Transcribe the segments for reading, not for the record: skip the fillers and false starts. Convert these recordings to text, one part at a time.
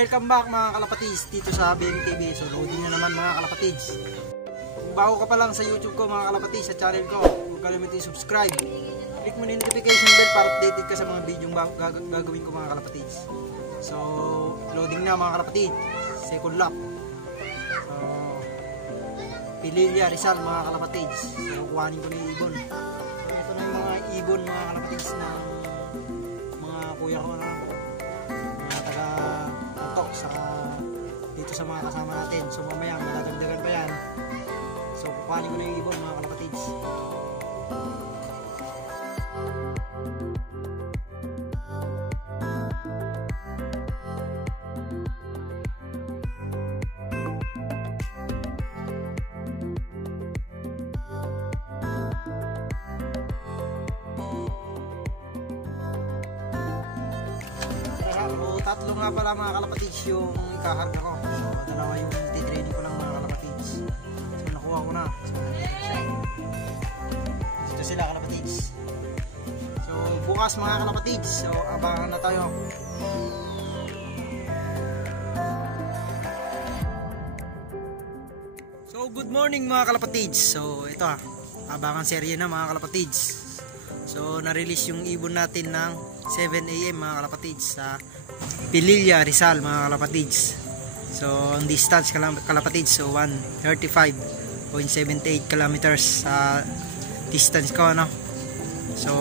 welcome back mga kalapatids dito sa BM TV. So loading na naman mga kalapatids. Kung bago ka pa lang sa YouTube ko mga kalapatids, sa channel ko, huwag kalimutan subscribe. Click mo na yung notification bell para updated ka sa mga video gagawin ko mga kalapatids. So loading na mga kalapatids, second lap. So Pililla, Rizal mga kalapatids. So kuhanin ko na yung ibon. So ito na yung mga ibon mga kalapatids na mga kuya ko na dito sa mga kasama natin. So mamaya madadagdagan pa yan. So kukuhanin ko na yung ibon mga kalapatids. Tatlo nga pala mga kalapatids yung ikakarga ko. So dalawa yung titraining ko lang mga kalapatids. So nakuha ko na. So dito sila kalapatids. So bukas mga kalapatids, so abangan na tayo. So good morning mga kalapatids. So ito abangan serye na mga kalapatids. So na-release yung ibon natin ng 7 AM mga kalapatids sa Pililla, Rizal mga kalapatids. So ang distance kalapatids, so 135.78 kilometers sa distance ko, no? So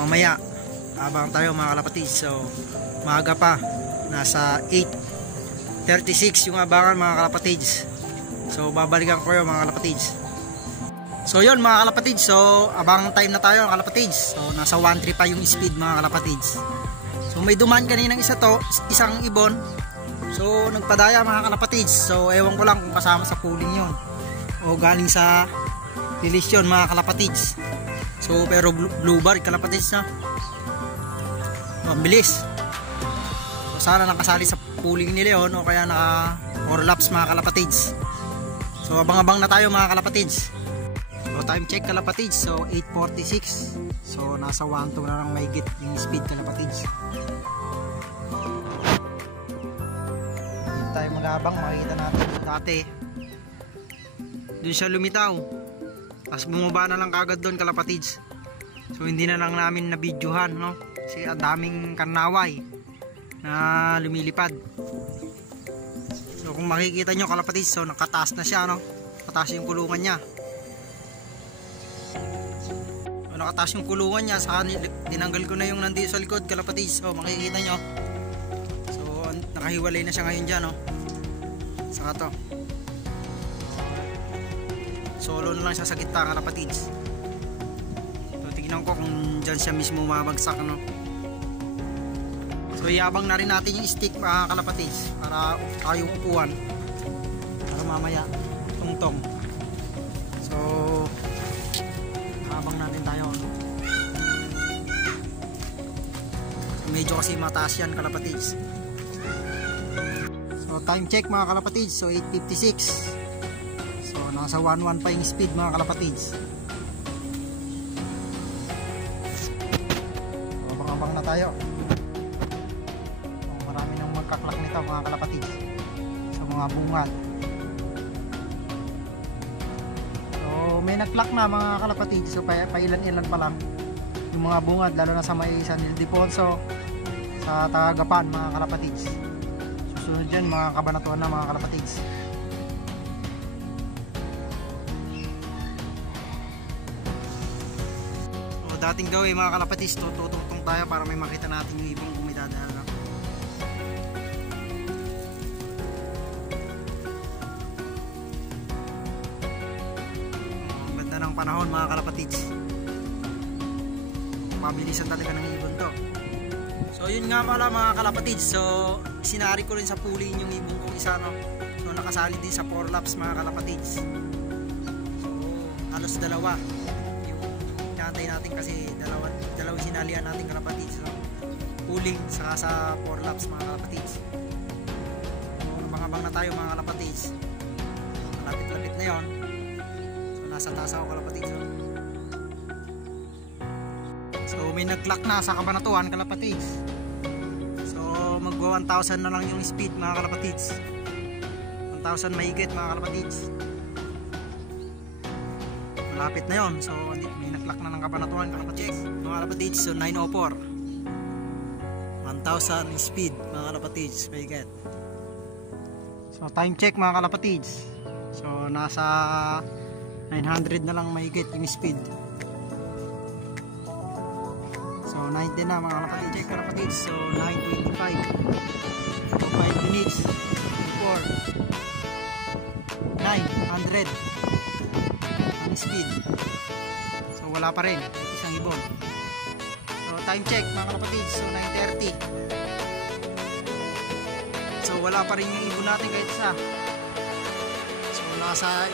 mamaya abang tayo mga kalapatids. So maaga pa, nasa 8:36 yung abangan mga kalapatids. So babalikan ko yung mga kalapatids. So yun mga kalapatids, so abang time na tayo mga kalapatids. So nasa 1.3 pa yung speed mga kalapatids. So may dumaan kaninang isang ibon. So nagpadaya mga kalapatids. So ewan ko lang kung kasama sa pooling yon o galing sa release yun mga kalapatids. So pero blue bar kalapatids na. So ang bilis. So sana nakasali sa pooling nila yun o kaya naka 4 laps mga kalapatids. So abang-abang na tayo mga kalapatids. So time check kalapatids, so 8:46. So nasa 1.2 na lang mahigit yung speed kalapatids. Dito tayo mag-abang, makikita natin dati doon siya lumitaw, tapos bumaba na lang kagad doon kalapatids. So hindi na lang namin nabidyohan, no? Kasi ang daming karnaway na lumilipad. So kung makikita nyo kalapatids, so nakataas na siya, no? Nakataas yung kulungan niya. Nakataas yung kulungan niya, saka tinanggal ko na yung nandito sa likod kalapatids. So makikita nyo, so nakahiwalay na siya ngayon dyan, no? Saka to solo na lang siya sa gitna kalapatids. So tignan ko kung dyan siya mismo mabagsak, no? So iabang na rin natin yung stick mga kalapatids para tayo upuan para mamaya tungtong. So abang natin tayo. Medyo kasi mataas yan kalapatids. So time check mga kalapatids, so 8:56. So nasa 1.1 pa yung speed mga kalapatids. So abang-abang na tayo. So marami nang magkaklak nito mga kalapatids sa mga bungad. May nag-clock na mga kalapatids. So pailan-ilan pa lang yung mga bungad, lalo na sa may San Ildefonso, sa Tagapan mga kalapatids. Susunod dyan mga Cabanatuan na mga kalapatids. So dating gawin mga kalapatids, tututong tayo para may makita natin yung ibang kung may dadaan lang. Ng panahon mga kalapatids, mabilisan talaga ng ibon to. So yun nga pala mga kalapatids, so sinari ko rin sa pooling yung ibon kong isa, no? So nakasali din sa 4 laps mga kalapatids. So halos dalawa yung hinantay natin kasi dalawang sinalihan natin kalapatids, no? Pooling saka sa 4 laps mga kalapatids. So abang-abang na tayo mga kalapatids. Malapit-lapit na yon. Nasa taas ako kalapatids. So may nag-clock na sa Cabanatuan kalapatids. So magwa 1,000 na lang yung speed mga kalapatids. 1,000 mahigit mga kalapatids. Malapit na yon. So may naklak na ng kabanatuan kalapatids. Mga kalapatids, so 904. 1,000 speed mga kalapatids mahigit. So time check mga kalapatids. So nasa 900 na lang mahigit yung speed. So 90 na mga kalapatids. Check kalapatids. So 925. So 5 minutes before 900 ang speed. So wala pa rin isang ibon. So time check mga kalapatids. So 9:30. So wala pa rin yung ibon natin kahit isa. So nasa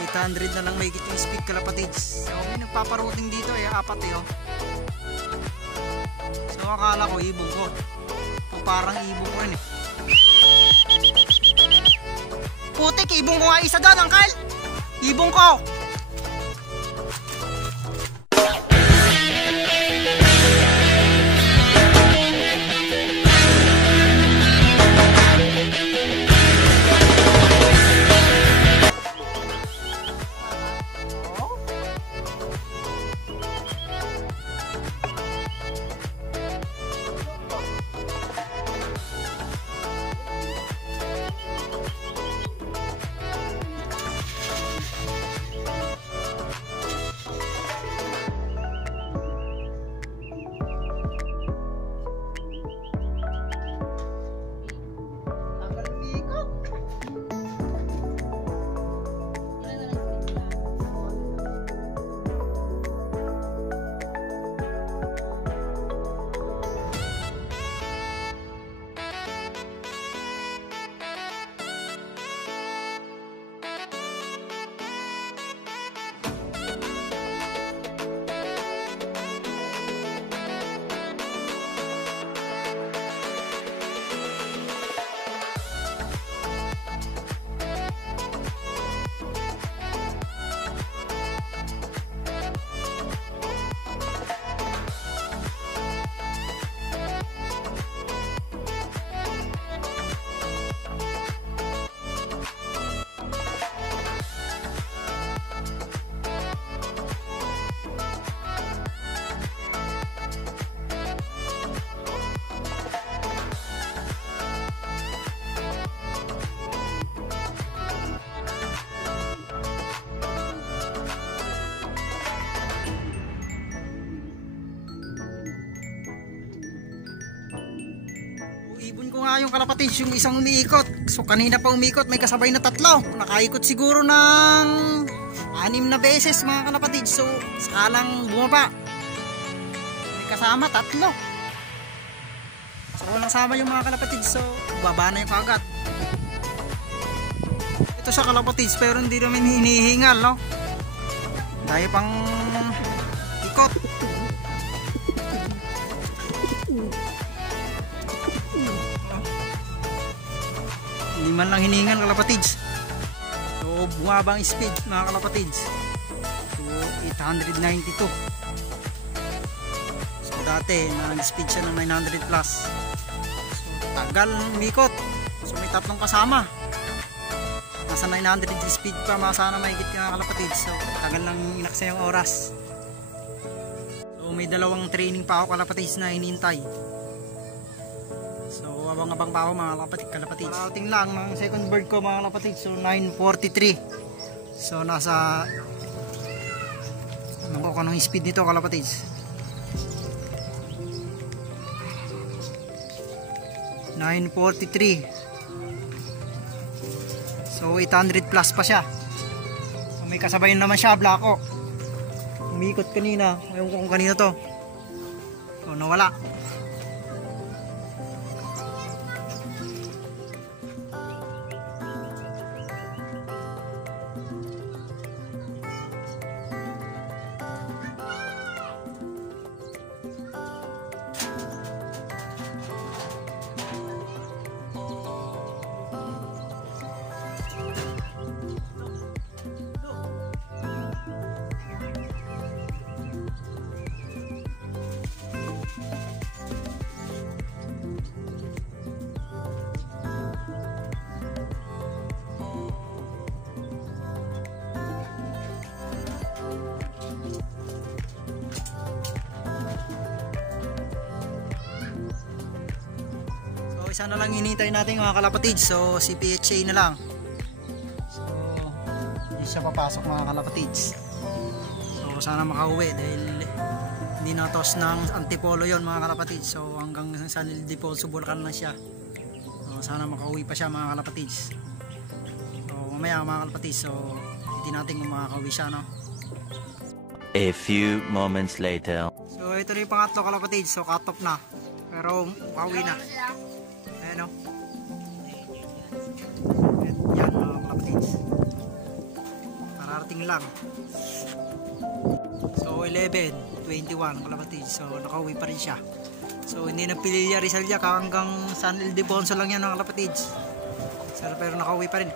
800 na lang mahigit yung speed kalapatids. So may nagpaparouting dito apat oh. So akala ko ibon ko. O parang ibon ko rin eh. Putik, ibon ko nga isa doon, Uncle. Ibon ko. Ibon ko nga yung kalapatids, yung isang umiikot. So kanina pa umiikot, may kasabay na tatlo. Nakaikot siguro ng 6 na beses mga kalapatids. So sakalang bumaba, may kasama tatlo. So walang sama yung mga kalapatids. So baba na yung kagat. Ito sa kalapatids, pero hindi namin hinihingal, no? Dahil pang ikot. Hindi man lang hiningan kalapatids. So bumaba ang speed mga kalapatids. So 892. So dati nag-speed siya ng 900 plus. So tagal umikot. So may tatlong kasama. Nasa 900 speed pa, sana mahigit ka mga kalapatids. So tagal lang inaksa yung oras. So may dalawang training pa ako kalapatids na hinintay. So abang-abang pa ako mga kalapatids. Outing lang ng second bird ko mga kalapatids. So 9:43. So nasa ano ko anong speed nito kalapatids. 9:43. So 800 plus pa siya. So may kasabay naman siya, Blacko. Umikot kanina. Ayaw ko kung kanino to. So nawala. isa na lang hinihintay natin mga kalapatids. So si PHA na lang. So hindi siya papasok mga kalapatids. So sana makauwi dahil hindi natos ng Antipolo yon mga kalapatids. So hanggang San Ildefonso Bulacan lang siya. So sana makauwi pa siya mga kalapatids. So mamaya mga kalapatids, so hindi natin kung makakauwi siya, no? A few moments later. So ito na yung pangatlo kalapatids. So cut off na. Pero makauwi na. Ayan, no? Yan mga kalapatids. Kararating lang. So 11:21 kalapatids. So nakauwi pa rin siya. So hindi na Pililla Rizal niya, hanggang San Ildefonso lang yan mga kalapatids. So, pero nakauwi pa rin.